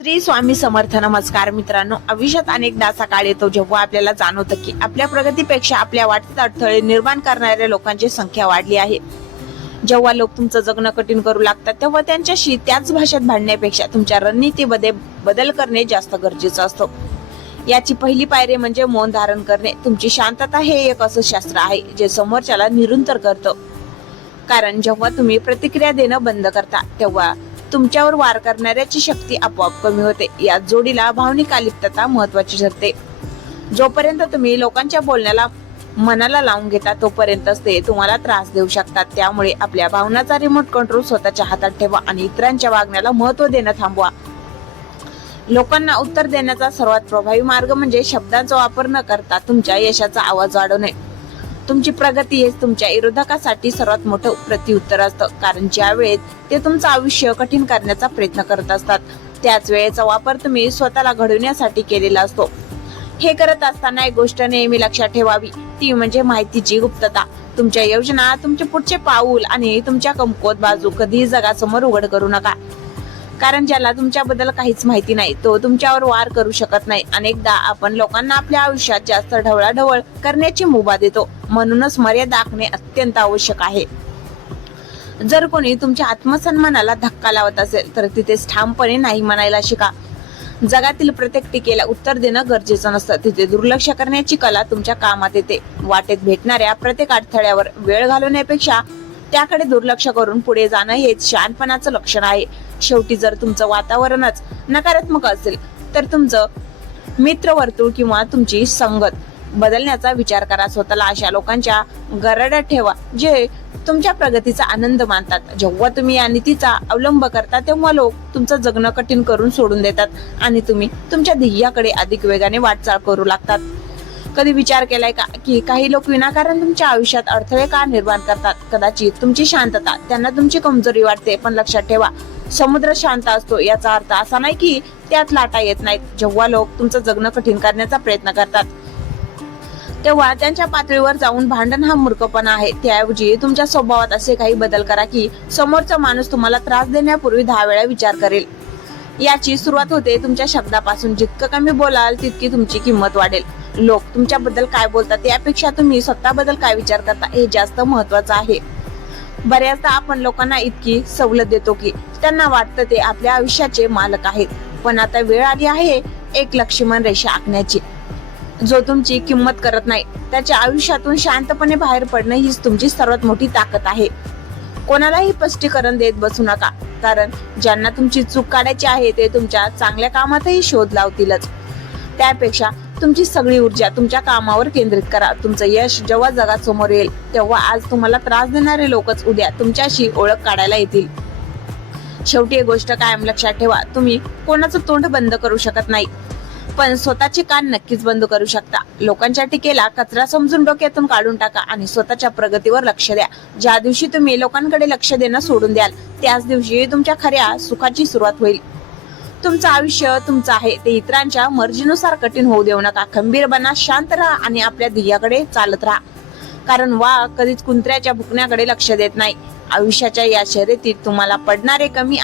श्री स्वामी समर्थ. नमस्कार मित्रांनो. आयुष्यात अनेकदा असा काळ येतो जेव्हा आपल्याला जाणवतं की आपल्या प्रगतीपेक्षा आपल्या वाटेत अडथळे निर्माण करणाऱ्या लोकांची संख्या वाढली आहे. जेव्हा लोक तुमचं जगणं कठीण करू लागतात तेव्हा त्यांच्याशी त्याच भाषेत भांडण्यापेक्षा तुमच्या रणनीतीमध्ये बदल करणे जास्त गरजेचं असतं. याची पहिली पायरी म्हणजे मौन धारण करणे. तुमची शांतता हे एक असं शास्त्र आहे जे समोरच्याला निरुंतर करतं. कारण जेव्हा तुम्ही प्रतिक्रिया देणं बंद करता तेव्हा तुमच्यावर वार करणाऱ्याची शक्ती आपोआप कमी होते. या जोडीला भावनिक अलिप्तता महत्वाची ठरते. जोपर्यंत तुम्ही लोकांच्या बोलण्याला मनाला लावून घेता तोपर्यंतच ते तुम्हाला त्रास देऊ शकतात. त्यामुळे आपल्या भावनाचा रिमोट कंट्रोल स्वतःच्या हातात ठेवा आणि इतरांच्या वागण्याला महत्त्व देणं थांबवा. लोकांना उत्तर देण्याचा सर्वात प्रभावी मार्ग म्हणजे शब्दांचा वापर न करता तुमच्या यशाचा आवाज वाढवणे. तुमची प्रगती हेच तुमच्या विरोधकासाठी सर्वात मोठं प्रत्युत्तर असतं. कारण ज्या वेळेत ते तुमचं आयुष्य कठीण करण्याचा प्रयत्न करत असतात त्याच वेळेचा वापर तुम्ही स्वतःला घडवण्यासाठी केलेला असतो. हे करत असताना एक गोष्ट नेहमी लक्षात ठेवावी, ती म्हणजे माहितीची गुप्तता. तुमच्या योजना, तुमचे पुढचे पाऊल आणि तुमच्या कमकुवत बाजू कधीही जगासमोर उघड करू नका. कारण ज्याला तुमच्याबद्दल काहीच माहिती नाही तो तुमच्यावर वार करू शकत नाही. अनेकदा आपण लोकांना आपल्या आयुष्यात जास्त ढवळाढवळ करण्याची मुभा देतो. म्हणूनच मर्यादा आखणे अत्यंत आवश्यक आहे. जर कोणी तुमच्या आत्मसन्मानाला धक्का लावत असेल तर तिथे ठामपणे नाही म्हणायला शिका. जगातील प्रत्येक टीकेला उत्तर देणं गरजेचं नसतं. तिथे दुर्लक्ष करण्याची कला तुमच्या कामात येते. वाटेत भेटणाऱ्या प्रत्येक अडथळ्यावर वेळ घालवण्यापेक्षा त्याकडे दुर्लक्ष करून पुढे जाणं हेच शहाणपणाचं लक्षण आहे. शेवटी जर तुमचं वातावरणच नकारात्मक असेल तर तुमचं मित्रवर्तुळ किंवा तुमची संगत बदलण्याचा विचार करा. स्वतःला अशा लोकांच्या घराड्यात ठेवा जे तुमच्या प्रगतीचा आनंद मानतात. जेव्हा तुम्ही या नीतीचा अवलंब करता तेव्हा लोक तुमचं जगणं कठीण करून सोडून देतात आणि तुम्ही तुमच्या ध्येयाकडे अधिक वेगाने वाटचाल करू लागतात. कधी विचार केलाय का की काही लोक विनाकारण तुमच्या आयुष्यात अडथळे का निर्माण करतात? कदाचित तुमची शांतता त्यांना तुमची कमजोरी वाटते. पण लक्षात ठेवा, समुद्र शांत असतो याचा अर्थ असा नाही की त्यात लाटा येत नाहीत. जेव्हा लोक तुमचं जगणं कठीण करण्याचा प्रयत्न करतात तेव्हा त्यांच्या पातळीवर जाऊन भांडण हा मूर्खपणा आहे. त्याऐवजी तुमच्या स्वभावात असे काही बदल करा की समोरचा माणूस तुम्हाला त्रास देण्यापूर्वी 10 वेळा विचार करेल. याची सुरुवात होते तुमच्या शब्दापासून. जितकं कमी बोलाल तितकी तुमची किंमत वाढेल. लोक तुमच्याबद्दल काय बोलतात यापेक्षा तुम्ही स्वतःबद्दल काय विचार करता हे जास्त महत्वाचं आहे. बऱ्याचदा आपण लोकांना इतकी सवलत देतो की त्यांना वाटतं ते आपल्या आयुष्याचे मालक आहेत. पण आता वेळ आली आहे एक लक्ष्मण रेषा आखण्याची. जो तुमची किंमत करत नाही त्याच्या आयुष्यातून शांतपणे बाहेर पडणं हीच तुमची सर्वात मोठी ताकद आहे. कोणालाही स्पष्टीकरण देत बसू नका. कारण ज्यांना तुमची चूक काढायची आहे ते तुमच्या चांगल्या कामातही शोध लावतीलच. त्यापेक्षा तुमची सगळी ऊर्जा तुमच्या कामावर केंद्रित करा. तुमचं यश जेव्हा जगात समोर येईल तेव्हा आज तुम्हाला त्रास देणारे लोकच उद्या तुमच्याशी ओळख काढायला येतील. शेवटी एक गोष्ट कायम लक्षात ठेवा, तुम्ही कोणाचं तोंड बंद करू शकत नाही पण स्वतःचे कान नक्कीच बंद करू शकता. लोकांच्या टीकेला कचरा समजून डोक्यातून काढून टाका आणि स्वतःच्या प्रगतीवर लक्ष द्या. ज्या दिवशी तुम्ही लोकांकडे लक्ष देणं सोडून द्याल त्याच दिवशी तुमच्या खऱ्या सुखाची सुरुवात होईल. तुमचं आयुष्य तुमचं आहे ते इतरांच्या मर्जीनुसार कठीण होऊ देऊ नका. खंबीर बना, शांत राहा आणि आपल्या ध्येयाकडे चालत राहा. कारण वाघ कधीच कुंत्र्याच्या भुकण्याकडे लक्ष देत नाही. आयुष्याच्या या शर्यतीत तुम्हाला पडणारे कमी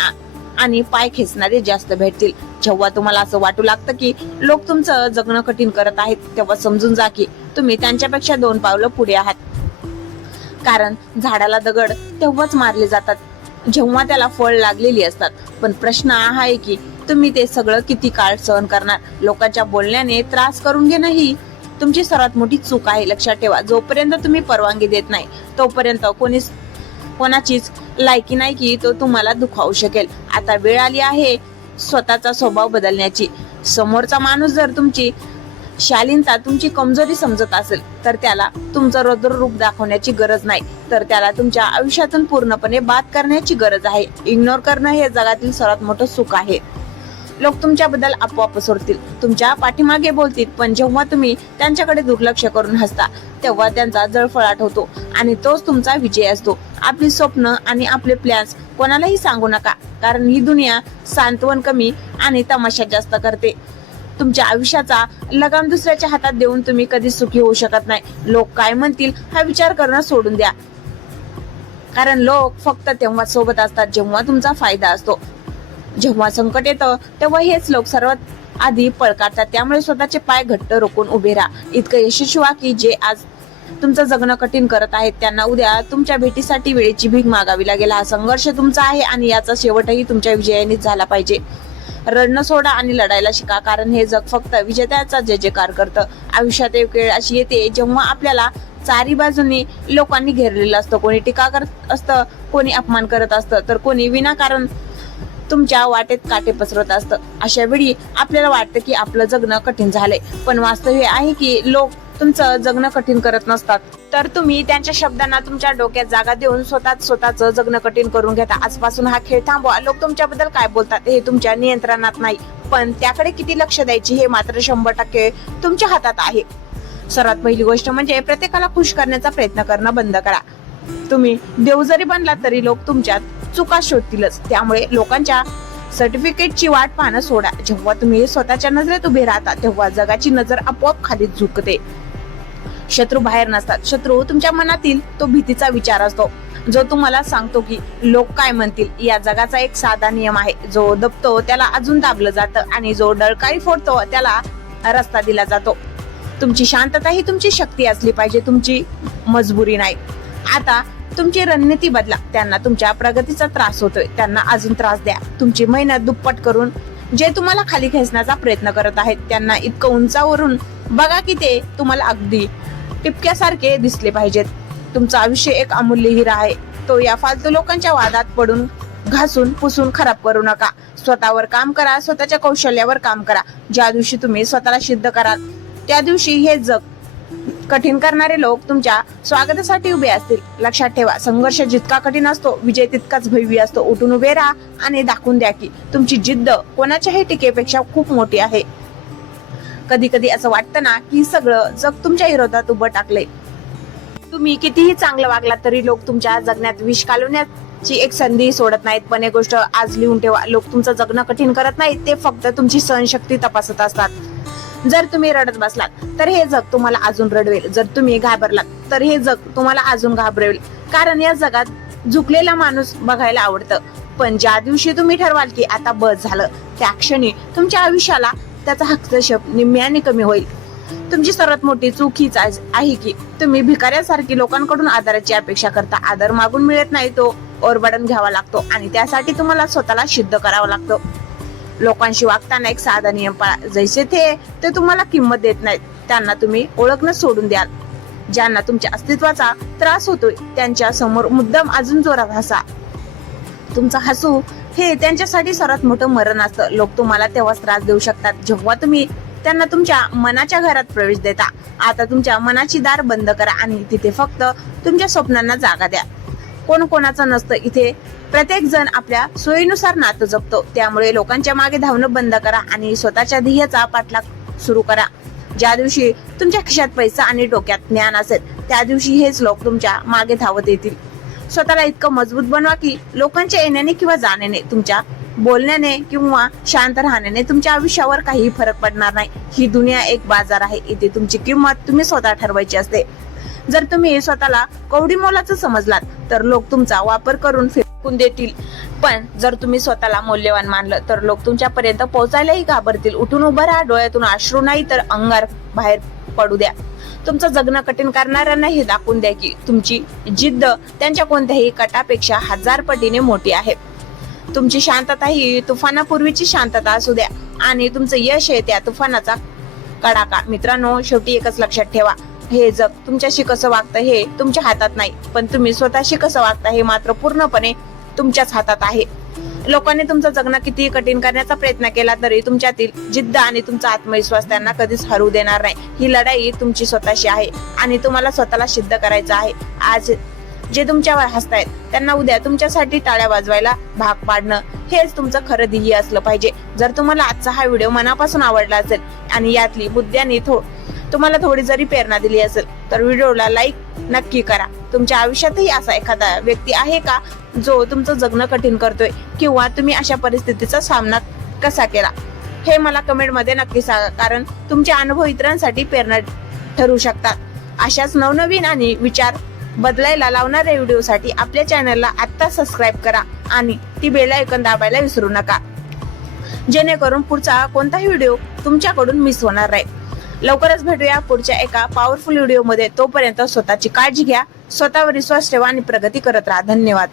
आणि पाय खेचणारे जास्त भेटतील. जेव्हा तुम्हाला असं वाटू लागतं की लोक तुमचं जगणं कठीण करत आहेत तेव्हा समजून जा की तुम्ही त्यांच्यापेक्षा 2 पावलं पुढे आहात. कारण झाडाला दगड तेव्हाच मारले जातात जेव्हा त्याला फळ लागलेली असतात. पण प्रश्न हा आहे की तुम्ही ते सगळं किती काळ सहन करणार? लोकांच्या बोलण्याने त्रास करून घेणं ही तुमची सर्वात मोठी चूक आहे. लक्षात ठेवा, जोपर्यंत तुम्ही परवानगी देत नाही तोपर्यंत कोणाचीच लायकी नाही की तो तुम्हाला दुखावू शकेल. आता वेळ आली आहे स्वतःचा स्वभाव बदलण्याची. समोरचा माणूस जर तुमची शालीनता तुमची कमजोरी समजत असेल तर त्याला तुमचं रौद्र रूप दाखवण्याची गरज नाही, तर त्याला तुमच्या आयुष्यातून पूर्णपणे बाद करण्याची गरज आहे. इग्नोर करणं हे जगातील सर्वात मोठं सुख आहे. लोक तुमच्याबद्दल आपोआप सोडतील, तुमच्या पाठीमागे बोलतील, पण जेव्हा तुम्ही त्यांच्याकडे दुर्लक्ष करून हसता तेव्हा त्यांचा जळफळाट होतो आणि तोच तुमचा विजय असतो. आपली स्वप्न आणि आपले प्लॅन्स कोणालाही सांगू नका. कारण ही दुनिया सांत्वन कमी आणि तमाशा जास्त करते. तुमच्या आयुष्याचा लगाम दुसऱ्याच्या हातात देऊन तुम्ही कधी सुखी होऊ शकत नाही. लोक काय म्हणतील हा विचार करणं सोडून द्या. कारण लोक फक्त तेव्हा सोबत असतात जेव्हा तुमचा फायदा असतो. जेव्हा संकट येतं तेव्हा हेच लोक सर्वात आधी पळ काढतात. त्यामुळे स्वतःचे पाय घट्ट रोखून उभे राहा. इतकं यशस्वी व्हा की जे आज तुमचं जगणं कठीण करत आहेत त्यांना उद्या तुमच्या भेटीसाठी वेळेची भीक मागावी लागेल. हा संघर्ष तुमचा आहे आणि याचा शेवटही तुमच्या विजयानेच झाला पाहिजे. रडणं सोडा आणि लढायला शिका, कारण हे जग फक्त विजेत्याचा जय जयकार करतं. आयुष्यात एक वेळ अशी येते जेव्हा आपल्याला चारी बाजूनी लोकांनी घेरलेलं असतं. कोणी टीका करत असतं, कोणी अपमान करत असतं, तर कोणी विनाकारण तुमच्या वाटेत काटे पसरत असतं. अशा वेळी आपल्याला वाटतं की आपलं जगणं कठीण झालंय, पण वास्तव हे आहे की लोक तुमचं जगणं कठीण करत नसतात, तर तुम्ही त्यांच्या शब्दांना तुमच्या डोक्यात जागा देऊन स्वतःचं जगणं कठीण करून घेता. आजपासून हा खेळ थांबवा. लोक तुमच्याबद्दल काय बोलतात हे तुमच्या नियंत्रणात नाही, पण त्याकडे किती लक्ष द्यायचे हे मात्र 100% तुमच्या हातात आहे. सर्वात पहिली गोष्ट म्हणजे प्रत्येकाला खुश करण्याचा प्रयत्न करणं बंद करा. तुम्ही देव जरी बनला तरी लोक तुमच्या चुका शोधतीलच. त्यामुळे लोकांच्या सर्टिफिकेटची वाट पाहणं सोडा. जेव्हा तुम्ही स्वतःच्या नजरेत उभे राहता तेव्हा जगाची नजर आपोआप खाली झुकते. शत्रू बाहेर नसतात, शत्रू तुमच्या मनातील तो भीतीचा विचार असतो जो तुम्हाला सांगतो की लोक काय म्हणतील. या जगाचा एक साधा नियम आहे, जो दबतो त्याला अजून दाबलं जातं आणि जो डळकाळी फोडतो त्याला रस्ता दिला जातो. तुमची शांतता ही तुमची शक्ती असली पाहिजे, तुमची मजबुरी नाही. आता तुमची रणनीती बदला. त्यांना तुमच्या प्रगतीचा त्रास होतोय, त्यांना अजून त्रास द्या. तुमची मेहनत दुप्पट करून जे तुम्हाला खाली खेचण्याचा प्रयत्न करत आहेत त्यांना इतकं उंचावरून बघा की ते तुम्हाला अगदी टिपक्यासारखे दिसले पाहिजेत. तुमचं आयुष्य एक अमूल्य हिरा आहे, तो या फालतू लोकांच्या वादात पडून घासून पुसून खराब करू नका. स्वतःवर काम करा, स्वतःच्या कौशल्यावर काम करा. ज्या दिवशी तुम्ही स्वतःला सिद्ध कराल त्या दिवशी हे जग कठीण करणारे लोक तुमच्या स्वागतासाठी उभे असतील. लक्षात ठेवा, संघर्ष जितका कठीण असतो विजय तितकाच भव्य असतो. उठून उभे राहा आणि दाखवून द्या की तुमची जिद्द कोणाच्याही टीकेपेक्षा खूप मोठी आहे. कधी कधी असं वाटतं ना की सगळं जग तुमच्या विरोधात उभं टाकलंय. तुम्ही कितीही चांगलं वागलात तरी लोक तुमच्या जगण्यात विष घालवण्याची एक संधी सोडत नाहीत. पण एक गोष्ट आज लिहून ठेवा, लोक तुमचं जगणं कठीण करत नाहीत, ते फक्त तुमची सहनशक्ती तपासत असतात. जर तुम्ही रडत बसलात तर हे जग तुम्हाला अजून रडवेल. जर तुम्ही घाबरलात तर हे जग तुम्हाला अजून घाबरवेल. कारण या जगात झुकलेला माणूस बघायला आवडतं, पण ज्या दिवशी तुम्ही ठरवाल की आता बस झालं, त्या क्षणी तुमच्या आयुष्याला त्याचा हस्तक्षेप निम्म्याने कमी होईल. तुमची सर्वात मोठी चूक हीच आहे की तुम्ही भिकाऱ्यासारखी लोकांकडून आदराची अपेक्षा करता. आदर मागून मिळत नाही, तो ओरबाडून घ्यावा लागतो आणि त्यासाठी तुम्हाला स्वतःला सिद्ध करावं लागतं. लोकांशी वागताना एक साधा नियम पाळा. जैसे ते तुम्हाला किंमत देत नाहीत त्यांना तुम्ही ओळखणं सोडून द्याल. ज्यांना तुमच्या अस्तित्वाचा त्रास होतोय त्यांच्या समोर मुद्दाम अजून जोरात हसा. तुमचं हसू हे त्यांच्यासाठी सर्वात मोठं मरण असतं. लोक तुम्हाला तेव्हाच त्रास देऊ शकतात जेव्हा तुम्ही त्यांना तुमच्या मनाच्या घरात प्रवेश देता. आता तुमच्या मनाची दार बंद करा आणि तिथे फक्त तुमच्या स्वप्नांना जागा द्या. कोण कोणाचं नसतं इथे. प्रत्येक जण आपल्या सोयीनुसार नातं जगतो. त्यामुळे लोकांच्या मागे धावणं बंद करा आणि स्वतःच्या ध्येयाचा पाठलाग सुरू करा. ज्या दिवशी तुमच्या खिशात पैसा आणि डोक्यात ज्ञान असेल त्या दिवशी हेच लोक तुमच्या मागे धावत येतील. स्वतःला इतकं मजबूत बनवा की लोकांच्या येण्याने किंवा जाण्याने, तुमच्या बोलण्याने किंवा शांत राहण्याने तुमच्या आयुष्यावर काही फरक पडणार नाही. ही दुनिया एक बाजार आहे, इथे तुमची किंमत तुम्ही स्वतः ठरवायची असते. जर तुम्ही स्वतःला कवडी मोलाचं समजलात तर लोक तुमचा वापर करून फिरकून देतील, पण जर तुम्ही स्वतःला मौल्यवान मानलं तर लोक तुमच्यापर्यंत पोहोचायलाही घाबरतील. उठून उभं राहा, डोळ्यातून अश्रू नाही तर अंगार बाहेर पडू द्या. तुमचं जगणं कठीण करणाऱ्यांना हे दाखवून द्या की तुमची जिद्द त्यांच्या कोणत्याही कटापेक्षा 1000 पटीने मोठी आहे. तुमची शांतता ही तुफानापूर्वीची शांतता असू द्या आणि तुमचं यश आहे त्या तुफानाचा कडाका. मित्रांनो, शेवटी एकच लक्षात ठेवा, हे जग तुमच्याशी कसं वागतं हे तुमच्या हातात नाही, पण तुम्ही स्वतःशी कसं वागता हे मात्र पूर्णपणे तुमच्याच हातात आहे. लोकांनी तुमचं जगणं कितीही कठीण करण्याचा प्रयत्न केला तरी तुमच्यातील जिद्द आणि तुमचा आत्मविश्वास त्यांना कधीच हरवू देणार नाही. ही लढाई तुमची स्वतःशी आहे आणि तुम्हाला स्वतःला सिद्ध करायचं आहे. आज जे तुमच्यावर हसतायत त्यांना उद्या तुमच्यासाठी टाळ्या वाजवायला भाग पाडणं हेच तुमचं खरं ध्येय असलं पाहिजे. जर तुम्हाला आजचा हा व्हिडिओ मनापासून आवडला असेल आणि यातली मुद्द्यांनी तुम्हाला थोडी जरी प्रेरणा दिली असेल तर व्हिडिओला लाईक नक्की करा. तुमच्या आयुष्यातही असा एखादा व्यक्ती आहे का जो तुमचं जगणं कठीण करतोय, किंवा तुम्ही अशा परिस्थितीचा सामना कसा केला हे मला कमेंट मध्ये नक्की सांगा, कारण तुमचे अनुभव इतरांसाठी प्रेरणा ठरू शकतात. अशाच नवनवीन आणि विचार बदलायला लावणाऱ्या व्हिडिओसाठी आपल्या चॅनलला आत्ता सबस्क्राईब करा आणि ती बेल आयकॉन दाबायला विसरू नका. जेणेकरून पुढचा कोणताही व्हिडिओ तुमच्याकडून मिस होणार नाही। लवकरच भेटूया पुढच्या एका पॉवरफुल व्हिडिओ मध्ये। तोपर्यंत स्वतःची काळजी घ्या, स्वतःवर विश्वास ठेवा आणि प्रगती करत राहा। धन्यवाद।